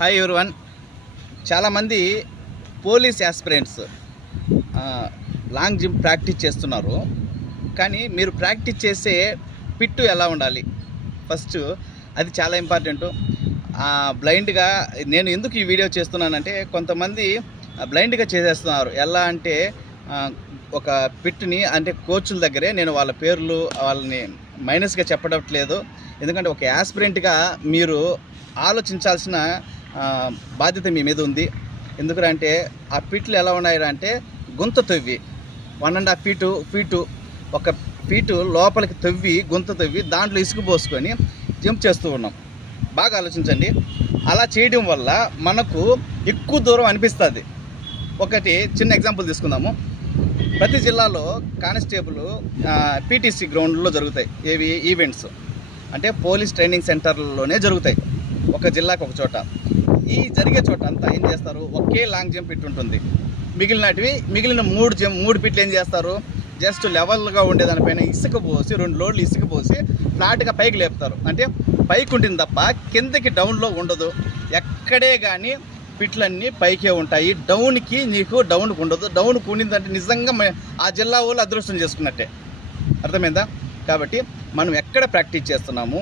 Hi everyone. చాలామంది police aspirants long jump practice చేస్తున్నారు. కానీ మీరు ప్రాక్టీస్ చేసే పిట్టు ఎలా ఉండాలి ఫస్ట్, అది చాలా ఇంపార్టెంట్. బ్లైండ్గా నేను ఎందుకు ఈ వీడియో చేస్తున్నానంటే, కొంతమంది బ్లైండ్గా చేసేస్తున్నారు. ఎలా అంటే ఒక పిట్టుని అంటే కోచ్ల దగ్గరే, నేను వాళ్ళ పేర్లు వాళ్ళని మైనస్గా చెప్పట్లేదు, ఎందుకంటే ఒక యాస్పిరెంట్గా మీరు ఆలోచించాల్సిన బాధ్యత మీ మీద ఉంది. ఎందుకంటే ఆ పిట్లు ఎలా ఉన్నాయంటే, గుంత తవ్వి 1.5 ఫీటు ఒక ఫీటు లోపలికి తవ్వి, గుంత తవ్వి దాంట్లో ఇసుక పోసుకొని జంప్ చేస్తూ ఉన్నాం. బాగా ఆలోచించండి. అలా చేయడం వల్ల మనకు ఎక్కువ దూరం అనిపిస్తుంది. ఒకటి చిన్న ఎగ్జాంపుల్ తీసుకుందాము. ప్రతి జిల్లాలో కానిస్టేబుల్ పీటీసీ గ్రౌండ్లో జరుగుతాయి. ఏవి ఈవెంట్స్ అంటే పోలీస్ ట్రైనింగ్ సెంటర్లోనే జరుగుతాయి, ఒక జిల్లాకు ఒక చోట. ఈ జరిగే చోట అంతా ఏం చేస్తారు, ఒకే లాంగ్ జంప్ పిట్ ఉంటుంది. మిగిలిన మూడు పిట్లు ఏం చేస్తారు, జస్ట్ లెవెల్గా ఉండేదానిపైన ఇసుక పోసి 2 లోడ్లు ఇసుక పోసి ఫ్లాట్గా పైకి లేపుతారు. అంటే పైకి ఉంటుంది తప్ప కిందకి డౌన్లో ఉండదు. ఎక్కడే కానీ పిట్లన్నీ పైకే ఉంటాయి. డౌన్కి ఉండదు. డౌన్కి ఉండిందంటే నిజంగా ఆ జిల్లా వాళ్ళు అదృష్టం చేసుకున్నట్టే. అర్థమైందా? కాబట్టి మనం ఎక్కడ ప్రాక్టీస్ చేస్తున్నాము,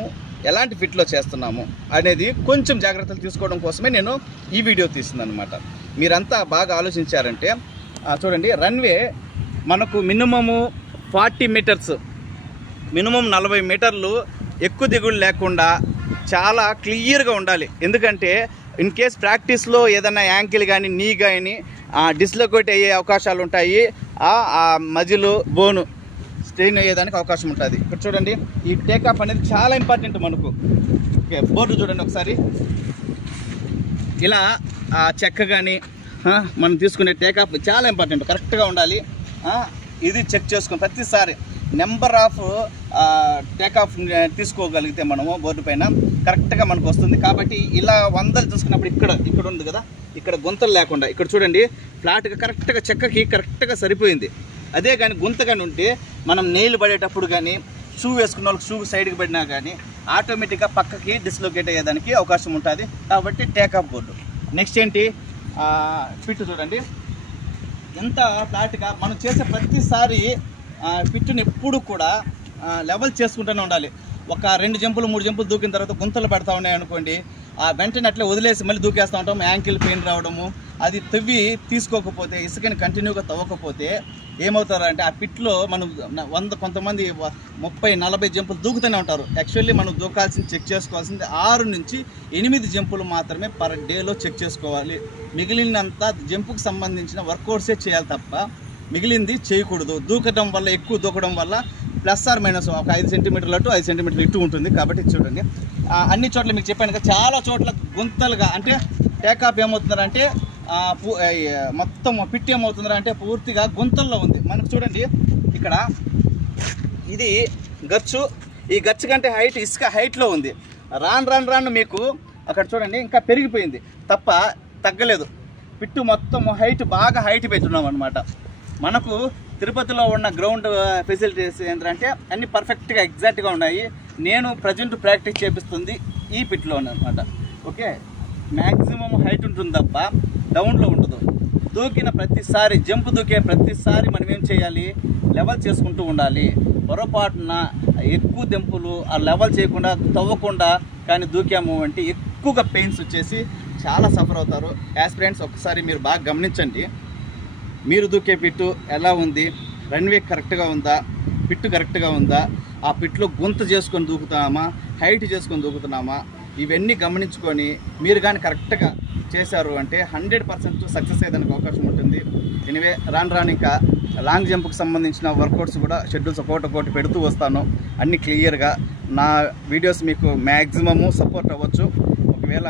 ఎలాంటి ఫిట్లో చేస్తున్నాము అనేది కొంచెం జాగ్రత్తలు తీసుకోవడం కోసమే నేను ఈ వీడియో తీస్తున్నాను అనమాట. మీరంతా బాగా ఆలోచించారంటే చూడండి, రన్వే మనకు మినిమము 40 మీటర్స్, మినిమం 40 మీటర్లు ఎక్కువ దిగులు లేకుండా చాలా క్లియర్గా ఉండాలి. ఎందుకంటే ఇన్ కేస్ ప్రాక్టీస్లో ఏదైనా యాంకిల్ కానీ నీ కానీ డిస్లొకేట్ అయ్యే అవకాశాలు ఉంటాయి. ఆ మజిల్ బోను స్ట్రెయిన్ అయ్యేదానికి అవకాశం ఉంటుంది. ఇక్కడ చూడండి, ఈ టేకాఫ్ అనేది చాలా ఇంపార్టెంట్ మనకు. ఓకే, బోర్డు చూడండి ఒకసారి. ఇలా చెక్క కానీ మనం తీసుకునే టేకాఫ్ చాలా ఇంపార్టెంట్, కరెక్ట్గా ఉండాలి. ఇది చెక్ చేసుకుని ప్రతిసారి నెంబర్ ఆఫ్ టేకాఫ్ తీసుకోగలిగితే మనము బోర్డు పైన కరెక్ట్గా మనకు వస్తుంది. కాబట్టి ఇలా 100 చూసుకున్నప్పుడు ఇక్కడ ఉంది కదా, ఇక్కడ గుంతలు లేకుండా ఇక్కడ చూడండి, ఫ్లాట్గా కరెక్ట్గా చెక్కకి కరెక్ట్గా సరిపోయింది. అదే కానీ గుంత కానీ ఉంటే మనం నెయిల్ పడేటప్పుడు కానీ, షూ వేసుకున్న వాళ్ళకి షూ సైడ్కి పడినా కానీ ఆటోమేటిక్గా పక్కకి డిస్లొకేట్ అయ్యేదానికి అవకాశం ఉంటుంది. కాబట్టి టేకాఫ్ బోర్డు. నెక్స్ట్ ఏంటి, పిట్టు చూడండి ఎంత ఫ్లాట్గా. మనం చేసే ప్రతిసారి పిట్టుని ఎప్పుడు కూడా లెవెల్ చేసుకుంటూనే ఉండాలి. ఒక 2 జంపులు 3 జంపులు దూకిన తర్వాత గుంతలు పెడతా ఉన్నాయి అనుకోండి, వెంటనే అట్లే వదిలేసి మళ్ళీ దూకేస్తూ ఉంటాం. యాంకిల్ పెయిన్ రావడము, అది తవ్వి తీసుకోకపోతే, ఇసుకని కంటిన్యూగా తవ్వకపోతే ఏమవుతారంటే ఆ పిట్లో మనం కొంతమంది 30-40 జంపులు దూకుతూనే ఉంటారు. యాక్చువల్లీ మనం దూకాల్సింది, చెక్ చేసుకోవాల్సింది 6 నుంచి 8 జంపులు మాత్రమే పర్ డేలో చెక్ చేసుకోవాలి. మిగిలినంత జంపుకు సంబంధించిన వర్కౌట్సే చేయాలి తప్ప మిగిలింది చేయకూడదు. దూకడం వల్ల, ఎక్కువ దూకడం వల్ల ప్లస్ ఆర్ మైనస్ ఒక 5 సెంటీమీటర్లు అటు 5 సెంటీమీటర్లు ఇటు ఉంటుంది. కాబట్టి చూడండి, అన్ని చోట్ల మీకు చెప్పాను కదా, చాలా చోట్ల గుంతలుగా, అంటే టేకాఫ్ ఏమవుతుందంటే మొత్తం పిట్ ఏమవుతుందంటే పూర్తిగా గుంతల్లో ఉంది. మనకు చూడండి ఇక్కడ ఇది గచ్చు, ఈ గచ్చు కంటే హైట్ ఇసుక హైట్లో ఉంది. రాను మీకు అక్కడ చూడండి ఇంకా పెరిగిపోయింది తప్ప తగ్గలేదు. పిట్టు మొత్తం బాగా హైట్ పెట్టున్నాం అనమాట. మనకు తిరుపతిలో ఉన్న గ్రౌండ్ ఫెసిలిటీస్ ఏంటంటే అన్ని పర్ఫెక్ట్గా ఎగ్జాక్ట్గా ఉన్నాయి. నేను ప్రజెంట్ ప్రాక్టీస్ చేపిస్తుంది ఈ పిట్లో అనమాట. ఓకే, మ్యాక్సిమం హైట్ ఉంటుంది తప్ప డౌన్లో ఉండదు. దూకిన ప్రతిసారి, జంప్ దూకే ప్రతిసారి మనం ఏం చేయాలి, లెవెల్ చేసుకుంటూ ఉండాలి. పొరపాటున ఎక్కువ దెంపులు ఆ లెవెల్ చేయకుండా, తవ్వకుండా కానీ దూకాము అంటే ఎక్కువగా పెయిన్స్ వచ్చేసి చాలా సఫర్ అవుతారు. యాస్పిరెంట్స్ ఒకసారి మీరు బాగా గమనించండి. మీరు దూకే పిట్టు ఎలా ఉంది, రన్వే కరెక్ట్గా ఉందా, పిట్టు కరెక్ట్గా ఉందా, ఆ పిట్లో గుంత చేసుకొని దూకుతున్నామా, హైట్ చేసుకొని దూకుతున్నామా, ఇవన్నీ గమనించుకొని మీరు కానీ కరెక్ట్గా చేశారు అంటే 100% సక్సెస్ అయ్యేదానికి అవకాశం ఉంటుంది. ఎనివే రాను ఇంకా లాంగ్ జంప్కి సంబంధించిన వర్కౌట్స్ కూడా షెడ్యూల్స్ ఒక్కొక్కటి పెడుతూ వస్తాను. అన్ని క్లియర్గా నా వీడియోస్ మీకు మ్యాక్సిమము సపోర్ట్ అవ్వచ్చు. ఒకవేళ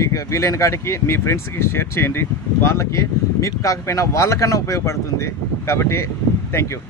మీకు వీలైన కాడికి మీ ఫ్రెండ్స్కి షేర్ చేయండి. వాళ్ళకి మీకు కాకపోయినా వాళ్ళకన్నా ఉపయోగపడుతుంది. కాబట్టి థ్యాంక్ యూ.